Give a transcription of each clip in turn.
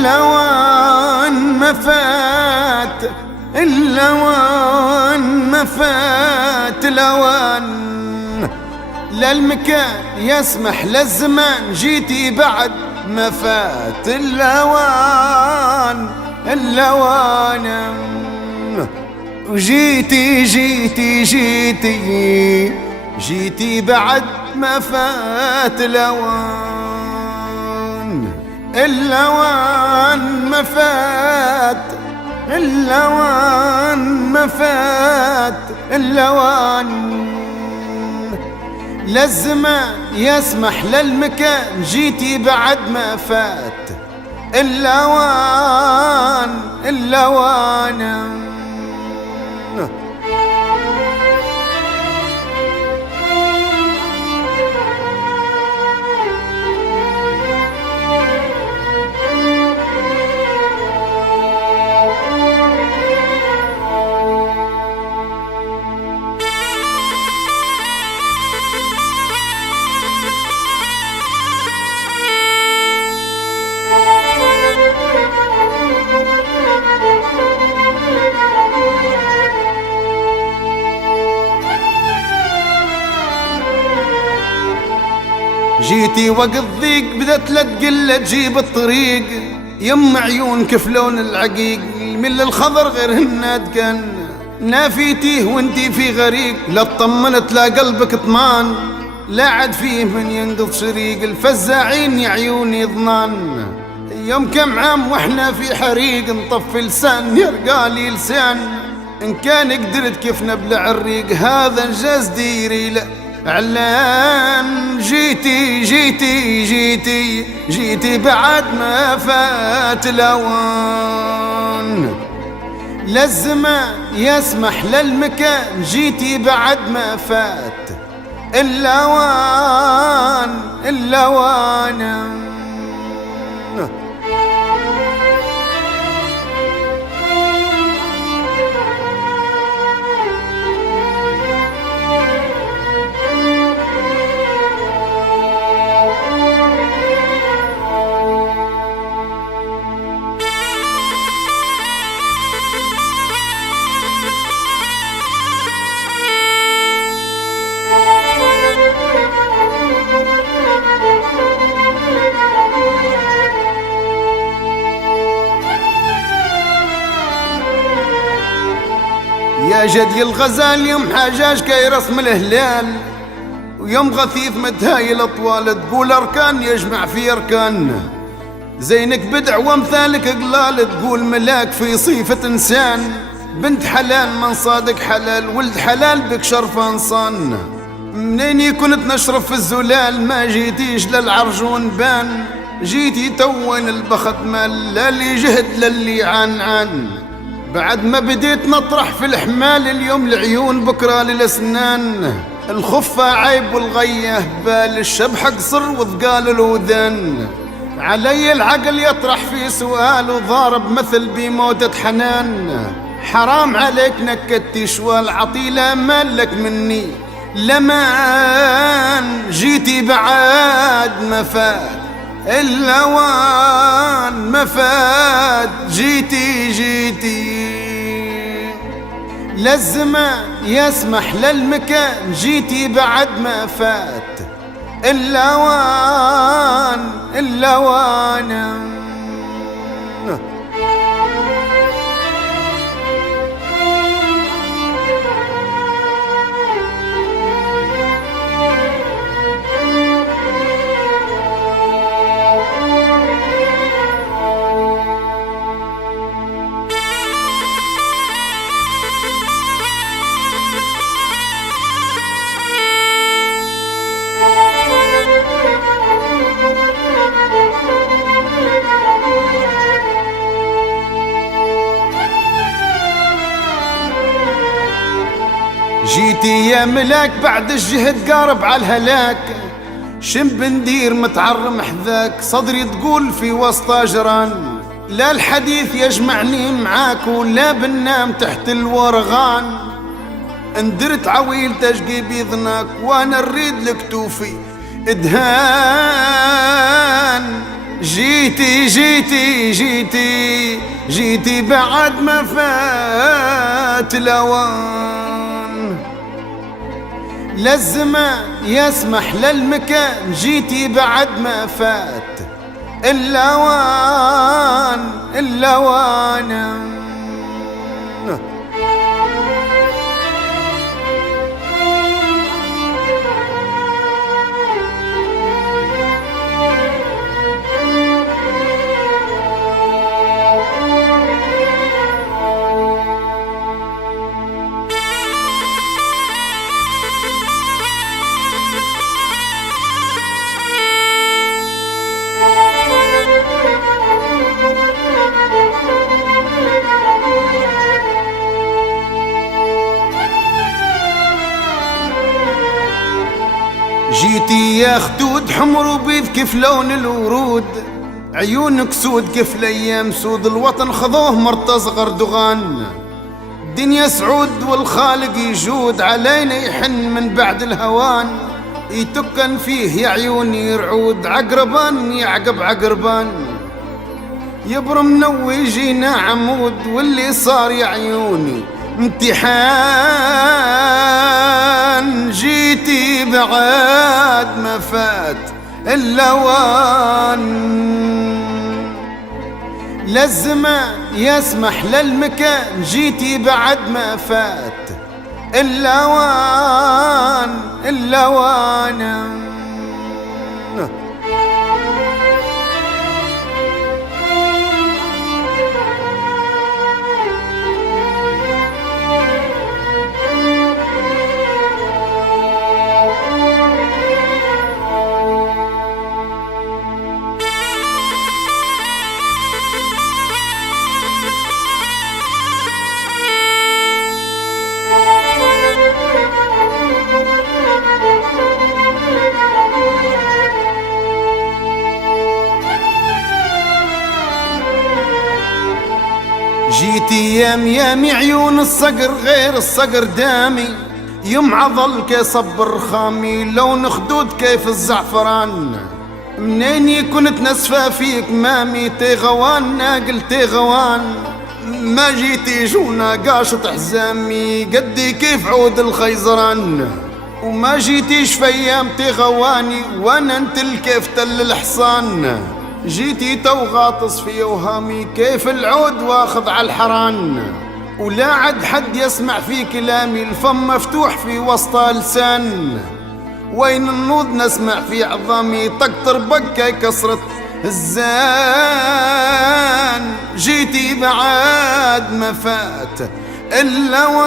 اللوان ما فات، اللوان ما فات الأوان، لا المكان يسمح للزمان، جيتي بعد ما فات اللوان، اللوان. وجيتي جيتي جيتي جيتي بعد ما فات الأوان، اللوان ما فات، اللوان ما فات اللوان، لا الزمان يسمح للمكان، جيتي بعد ما فات اللوان، اللوان. جيتي وقت ضيق بدت لا تقل تجيب الطريق، يم عيون كيف لون العقيق، من الخضر غيرهن كان نافيتيه وانتي في غريق، لا اطمنت لا قلبك طمان، لا عد فيه من ينقض شريق، الفزاعين يا عيوني ضنان، يوم كم عام واحنا في حريق، نطفي لسان يرقالي لسان، ان كان قدرت كيف نبلع الريق، هذا انجاز ديري لا علان. جيتي جيتي جيتي جيتي بعد ما فات الأوان، لا الزمان يسمح للمكان، جيتي بعد ما فات اللوان، اللوان. يا جدي الغزال يوم حجاج كي رسم الهلال، ويوم غثيث متهايل اطوال، تقول اركان يجمع في اركان، زينك بدع وامثالك قلال، تقول ملاك في صيفة انسان، بنت حلال من صادق حلال، ولد حلال بك شرفان صان، منين كنت نشرف في الزلال، ما جيتيش للعرجون بان، جيتي توين البخت مال، للي جهد للي عن بعد ما بديت نطرح في الحمال، اليوم العيون بكرة للأسنان، الخفة عيب والغية بال، الشبح قصر وثقال الوذن، علي العقل يطرح في سؤال، وضارب مثل بموتة حنان، حرام عليك نكدتي شوال، عطيلة مالك مني لمان، جيتي بعد ما فات اللوان، ما فات جيتي جيتي، لا الزمان يسمح للمكان، جيتي بعد ما فات اللوان، اللوان. جيتي يا ملاك بعد الجهد قارب على الهلاك، شم بندير متعرم حذاك، صدري تقول في وسط أجران، لا الحديث يجمعني معاك ولا بننام تحت الورغان، اندرت عويل تشقي بيضناك وانا نريد لك توفي ادهان، جيتي جيتي جيتي جيتي بعد ما فات الأوان، للزمان يسمح للمكان، جيتي بعد ما فات الأوان الأوان. جيتي يا خدود حمر وبيض كيف لون الورود، عيونك سود كيف الايام سود، الوطن خذوه مرتزق اردوغان. الدنيا سعود والخالق يجود، علينا يحن من بعد الهوان، يتكن فيه يا عيوني يرعود، عقربان يعقب عقربان، يبرم نوي يجينا عمود، واللي صار يا عيوني امتحان. جيتي بعد ما فات اللوان، للزمان يسمح للمكان، جيتي بعد ما فات اللوان اللوان. جيتي يامي عيون الصقر غير الصقر دامي، يم عضل كيصبر خامي، لون خدود كيف الزعفران. منين كنت نسفة فيك مامي، تيغوان ناقل تيغوان، ما جيتي جونا قاشط حزامي، قدي كيف عود الخيزران. وما جيتيش في ايام تيغواني، وانا انتل كيف تل الحصان. جيتي تو غاطس في اوهامي، كيف العود واخذ على الحران. ولا عد حد يسمع في كلامي، الفم مفتوح في وسط لسان. وين النوض نسمع في عظامي، تقطر بكا كسرة الزان. جيتي بعد ما فات اللوان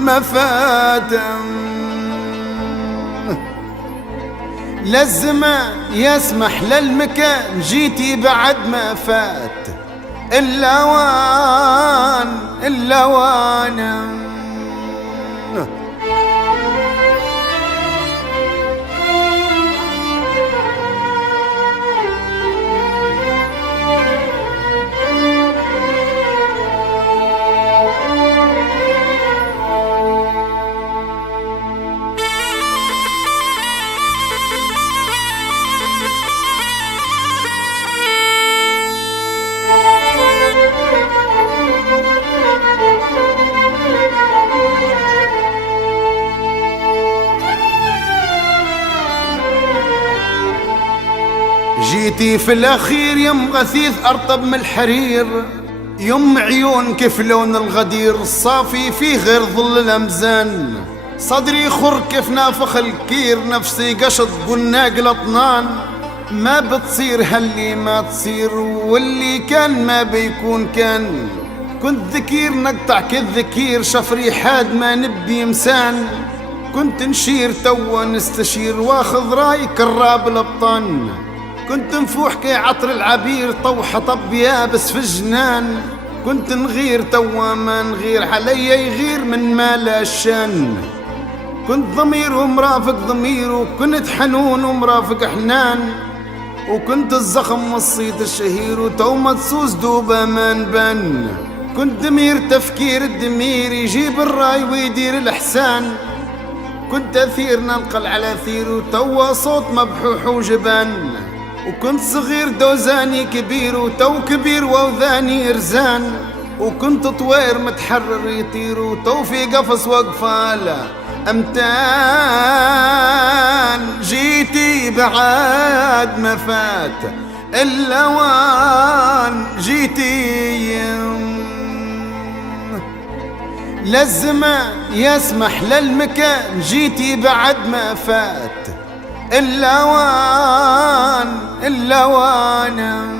ما فات، للزمان يسمح للمكان، جيتي بعد ما فات اللوان اللوان. جيتي في الأخير يم غثيث أرطب من الحرير، يم عيون كيف لون الغدير، الصافي فيه غير ظل الأمزان. صدري خر كيف نافخ الكير، نفسي قشط قناق الأطنان. ما بتصير هاللي ما تصير، واللي كان ما بيكون كان. كنت ذكير نقطع كالذكير، شفري حاد ما نبي مسان. كنت نشير توا نستشير، واخذ راي كراب الأبطان. كنت نفوح كي عطر العبير، طوحة طب يابس في الجنان. كنت نغير توا ما نغير، عليا يغير من مال الشان. كنت ضمير ومرافق ضمير، وكنت حنون ومرافق حنان. وكنت الزخم والصيد الشهير، وتو مدسوس دوبة ما نبان. كنت دمير تفكير الدمير، يجيب الراي ويدير الإحسان. كنت أثير ننقل على ثير، وتوا صوت مبحوح وجبان. وكنت صغير دوزاني كبير وتو كبير ووذاني رزان، وكنت طوير متحرر يطير وتو في قفص وقفاله امتان. جيتي بعد ما فات اللوان، جيتي للزمان يسمح للمكان، جيتي بعد ما فات اللوان اللوان.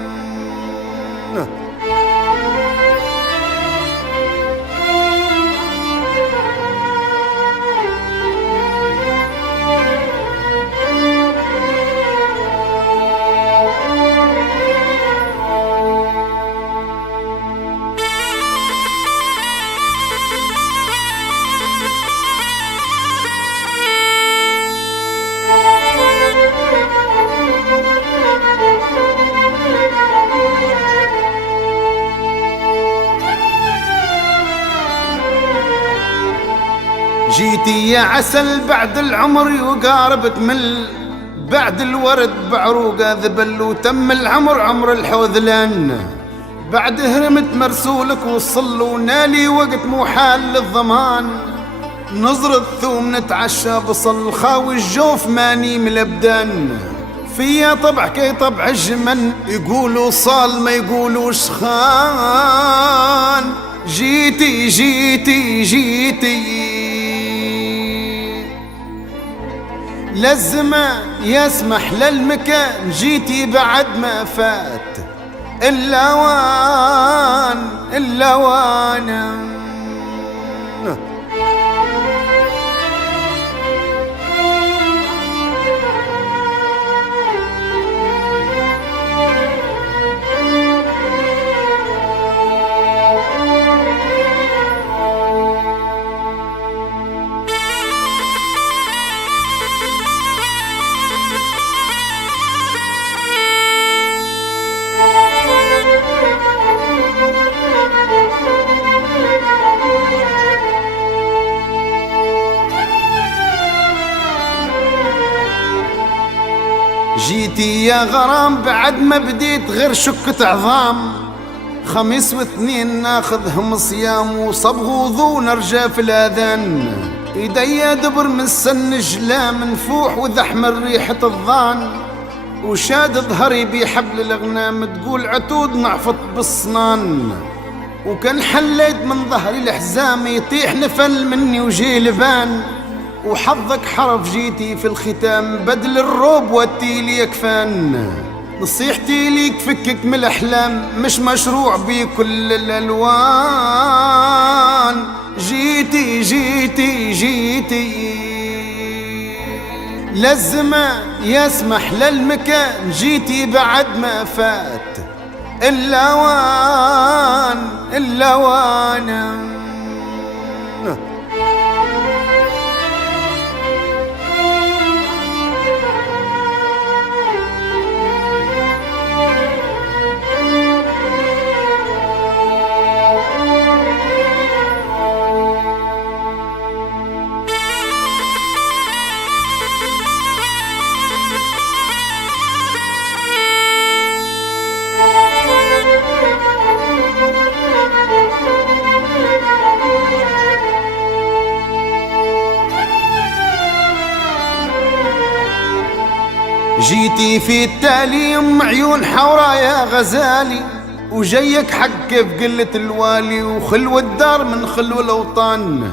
جيتي يا عسل بعد العمر يقارب تمل، بعد الورد بعروقه ذبل وتم العمر عمر الحوذلان. بعد هرمت مرسولك وصل ونالي وقت مو حال للضمان. نظر الثوم نتعشى بصل خاوي الجوف ماني ملبدان. فيا طبع كي طبع الجمن، يقولوا صال ما يقولوش خان. جيتي جيتي جيتي للزمان يسمح للمكان، جيتي بعد ما فات اللوان اللوان. جيتي يا غرام بعد ما بديت غير شكة عظام. خميس واثنين ناخذهم صيام وصبغ وضو نرجع في الاذان. ايديا دبر من سن جلام نفوح وذحمر ريحة الظان. وشاد ظهري بحبل الاغنام تقول عتود نعفط بالصنان. وكان حليت من ظهري الحزام يطيح نفل مني وجي لبان. وحظك حرف جيتي في الختام بدل الروب والتيلي يكفان. نصيحتي ليك فكك من الأحلام مش مشروع بكل الألوان. جيتي جيتي جيتي للزمان يسمح للمكان، جيتي بعد ما فات اللوان اللوان. جيتي في التالي عيون حورا يا غزالي. وجيك حق في قلة الوالي وخلو الدار من خلو الأوطان.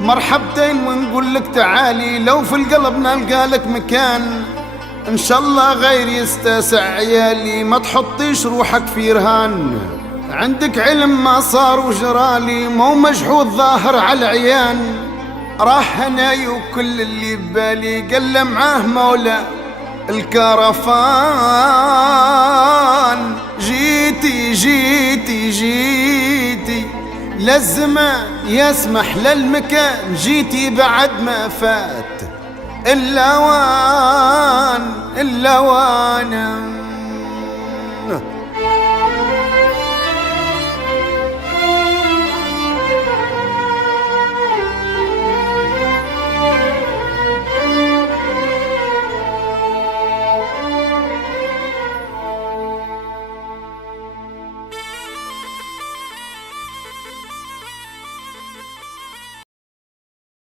مرحبتين ونقول لك تعالي لو في القلب نلقى لك مكان. إن شاء الله غير يستاسع عيالي ما تحطيش روحك في رهان. عندك علم ما صار وجرالي مو مجحود ظاهر على العيان. راح هناي وكل اللي ببالي قل معاه مولا الكرفان. جيتي جيتي جيتي للزمان يسمح للمكان، جيتي بعد ما فات اللوان اللوان.